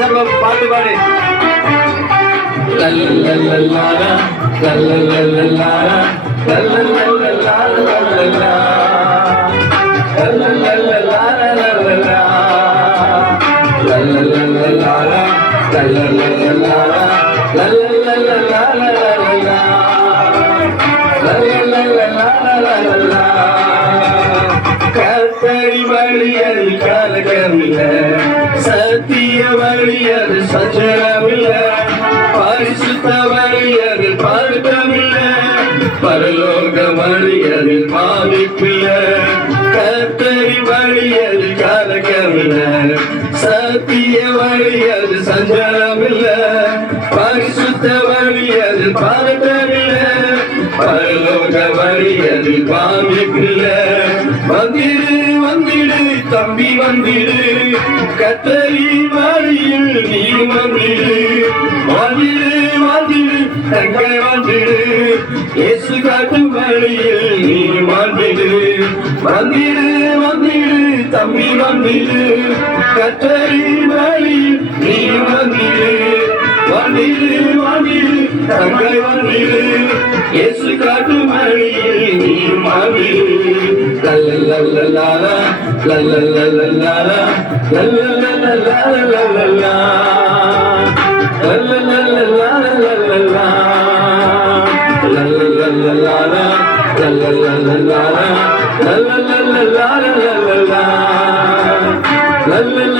சர்வம் பாட்டு பாடு லல்லல்லல்லாலா லல்லல்லல்லாலா லல்லல்லல்லாலா லல்லல்லா லல்லல்லல்லாலா லல்லல்லா லல்லல்லல்லாலா லல்லல்லல்லாலா லல்லல்லல்லாலா லல்லல்லா கர்த்தரி வழியது கலகமில்ல சத்திய வழியது சஞ்சலமில்ல பரிசுத்த வழியது பருத்தமில்ல பரலோக வழியது பாதிப்பில்ல கர்த்தரி வழியது கலகமில்ல சத்திய வழியது சஞ்சலமில்ல பரிசுத்த வழியது பருத்தமில்ல பரலோக வழியது பாதிப்பில்ல வந்திடு வந்திடு தம்பி வந்திடு கத்தரி வழியில் நீ வந்திடு வந்திடு வந்திடு தங்க வந்திடு இயேசு காட்டும் வழியில் நீ வந்திடு வந்திடு வந்திடு தம்பி வந்திடு கத்தரி வழியில் நீ வந்திடு வந்திடு வந்திடு தங்க வந்திடு இயேசு காட்டும் வழியில் நீ வந்திடு லல்லல்லல்லாலா லல்லல்லல்லாலா லல்லல்லல்லாலா லல்லல்லல்லாலா லல்லல்லல்லாலா லல்லல்லல்லாலா லல்லல்லல்லாலா லல்லல்லல்லாலா